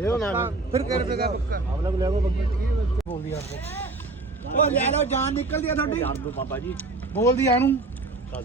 ਫਿਰ ਪੱਕਾ ਲੈ ਲਓ ਬੋਲਦੀ ਆ ਤੁਹਾਡੀ ਬਾਬਾ ਜੀ ਬੋਲਦੀ ਆ ਇਹਨੂੰ ਚੱਲ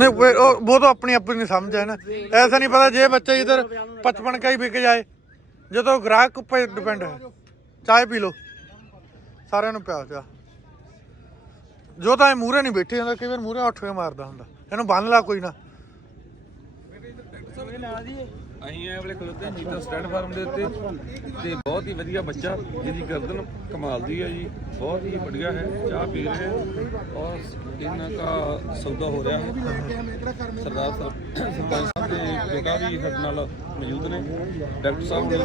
ਨਹੀਂ ਉਹ ਉਹ ਤਾਂ ਆਪਣੀ ਆਪਣੀ ਸਮਝ ਹੈ ਨਾ ਐਸਾ ਨਹੀਂ ਪਤਾ ਜੇ ਬੱਚੇ ਇਧਰ 55 ਕਈ ਵਿਕ ਜਾਏ ਜਦੋਂ ਗ੍ਰਾਹਕ ਉੱਪਰ ਡਿਪੈਂਡ ਹੈ ਚਾਹ ਪੀ ਲੋ ਸਾਰਿਆਂ ਨੂੰ ਪਿਆਸ ਆ ਜੋ ਤਾਂ ਇਹ ਮੂਰੇ ਨਹੀਂ ਬੈਠੇ ਹੁੰਦਾ ਕਈ ਵਾਰ ਮੂਰੇ ਉੱਠ ਕੇ ਮਾਰਦਾ ਹੁੰਦਾ ਇਹਨੂੰ ਬੰਨ ਲਾ ਕੋਈ ਨਾ ਅਸੀਂ ਆਏ ਵਾਲੇ ਖਲੋਤੇ ਚੀਤਾ ਸਟੈਂਡ ਫਾਰਮ ਦੇ ਉੱਤੇ ਤੇ ਬਹੁਤ ਹੀ ਵਧੀਆ ਬੱਚਾ ਜਿਹਦੀ ਗਰਦਨ ਕਮਾਲ ਦੀ ਹੈ ਜੀ ਬਹੁਤ ਹੀ ਵਧੀਆ ਹੈ ਚਾਹ ਪੀ ਰਹੇ ਹੈ ਔਰ ਇਹਨਾਂ ਦਾ ਸੌਦਾ ਹੋ ਰਿਹਾ ਹੈ ਸਰਦਾਰ ਸਾਹਿਬ ਦੇ ਬੇਟਾ ਵੀ ਸਾਡ ਨਾਲ ਮੌਜੂਦ ਨੇ ਡਾਕਟਰ ਸਾਹਿਬ ਦੇ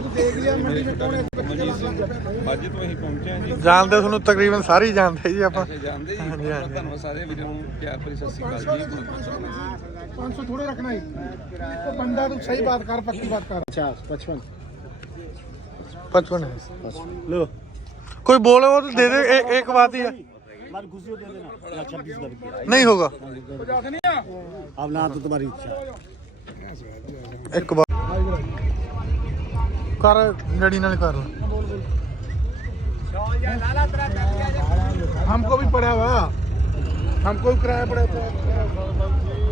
ਮਨਜੀਤ ਸਿੰਘ ਅੱਜ ਤੋਂ ਅਸੀਂ ਪਹੁੰਚੇ ਹਾਂ ਜੀ ਜਾਣਦੇ ਤੁਹਾਨੂੰ ਤਕਰੀਬਨ ਸਾਰੇ ਜਾਣਦੇ ਜੀ ਆਪਾਂ ਜਾਣਦੇ ਜੀ ਧੰਨਵਾਦ ਸਾਰੇ ਵੀਰਾਂ ਨੂੰ ਪਿਆਰ ਭਰੀ ਸਤਿ ਸ਼੍ਰੀ ਅਕਾਲ ਜੀ पाँच सौ थोड़े रखना है तो बंदा तो सही बात कर पक्की बात कर पचास पचपन पचपन लो कोई बोले वो तो दे दे ए, एक बात ही है नहीं होगा अब ना तो तुम्हारी इच्छा एक बार कर गड़ी ना कर हमको भी पड़ा हुआ हमको भी किराया पड़ा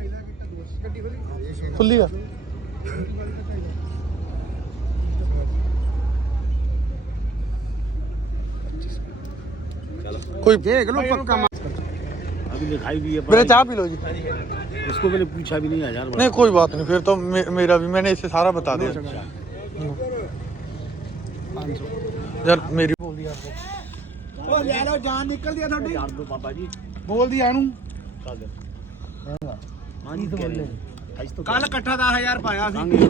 खुली है कोई देख लो पक्का मेरे चाह पी लो जी इसको मैंने पूछा भी नहीं हजार नहीं कोई बात नहीं, नहीं। फिर तो मे, मेरा भी मैंने इसे सारा बता दिया यार मेरी बोल दिया आपको ले लो जान निकल दिया थोड़ी तो यार दो तो पापा जी बोल दिया नु चल ਕੱਲ ਇਕੱਠਾ 10000 ਪਾਇਆ ਸੀ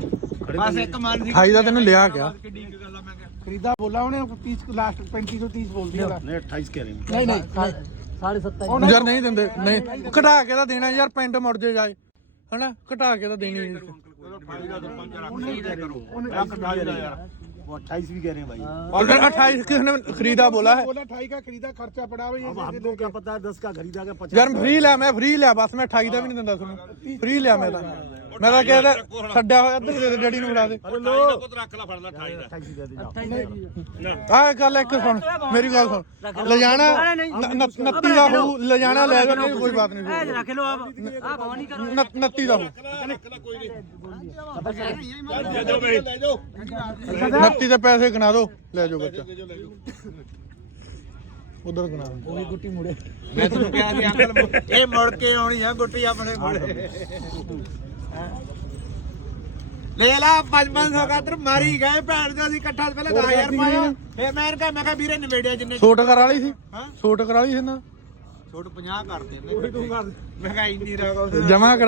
ਬਸ ਇੱਕ ਮੰਨ ਸੀ ਖਾਈ ਦਾ ਤੈਨੂੰ ਲਿਆ ਗਿਆ ਗੱਲ ਮੈਂ ਕਿਹਾ ਖਰੀਦਾ ਬੋਲਾ ਉਹਨੇ 30 ਲਾਸਟ 35 ਤੋਂ 30 ਬੋਲਦੀ ਨਹੀਂ ਨਹੀਂ 27.5 ਯਾਰ ਨਹੀਂ ਦਿੰਦੇ ਨਹੀਂ ਘਟਾ ਕੇ ਤਾਂ ਦੇਣਾ ਯਾਰ ਪਿੰਡ ਮੁੜ ਜੇ ਜਾਏ ਹਨਾ ਘਟਾ ਕੇ ਤਾਂ ਦੇਣੀ ਹੈ ਉਹਨੇ ਫਾਇਦਾ ਤਾਂ ਪੰਜ ਰੱਖ ਲਈ ਦੇ ਕਰੋ ਰੱਖ ਯਾਰ 28 भी कह रहे हैं भाई अट्ठाईस किसने खरीदा बोला है बोला फ्री लिया मैं फ्री लिया बस मैं अठाई का था भी नहीं दिता फ्री लिया मैं ਮੇਰਾ ਕਹਿੰਦਾ ਛੱਡਿਆ ਹੋਇਆ ਇੱਧਰ ਦੇ ਡੈਡੀ ਨੂੰ ਫੜਾ ਦੇ ਲੋ ਪੁੱਤ ਰੱਖ ਲੈ ਫੜਦਾ 28 ਦਾ 28 ਦੇ ਜਾ ਆਹ ਗੱਲ ਇੱਕ ਸੁਣ ਮੇਰੀ ਗੱਲ ਸੁਣ ਲਜਾਣਾ 29 ਦਾ ਹੋ ਲਜਾਣਾ ਲੈ ਜਾ ਨਹੀਂ ਕੋਈ ਬਾਤ ਨਹੀਂ ਇਹ ਰੱਖ ਲਓ ਆਪ ਆਹ ਬਵਾਨੀ ਕਰ 29 ਦਾ ਹੋ ਕੋਈ ਨਹੀਂ ਲੈ ਜਾ ਬਈ ਲੈ ਜਾ ਨੱਤੀ ਦੇ ਪੈਸੇ ਗਣਾ ਦੋ ਲੈ ਜਾਓ ਬੱਚਾ ਉਧਰ ਗਣਾ ਦੋ ਉਹੀ ਗੁੱਟੀ ਮੁੜੇ ਮੈਂ ਤੁਹਾਨੂੰ ਕਿਹਾ ਸੀ ਅੰਕਲ ਇਹ ਮੁੜ ਕੇ ਆਉਣੀ ਆ ਗੁੱਟੀ ਆਪਣੇ ਕੋਲੇ ਲੈ ਲਾ 5500 ਖਾਤਰ ਮਾਰੀ ਗਏ ਭੈਣ ਜੀ ਅਸੀਂ ਇਕੱਠਾ ਪਹਿਲੇ 10000 ਪਾਇਆ ਫੇਰ ਮੈਂ ਕਿਹਾ ਮੈਂ ਕਿਹਾ ਵੀਰੇ ਨਵੇੜਿਆ ਜਿੰਨੇ ਛੋਟ ਕਰਾ ਲਈ ਸੀ ਛੋਟ ਕਰਾ ਲਈ ਸੀ ਨਾ ਛੋਟ 50 ਕਰ ਦੇ ਮੈਂ ਕਿਹਾ ਇੰਨੀ ਰਾਗ ਜਮਾ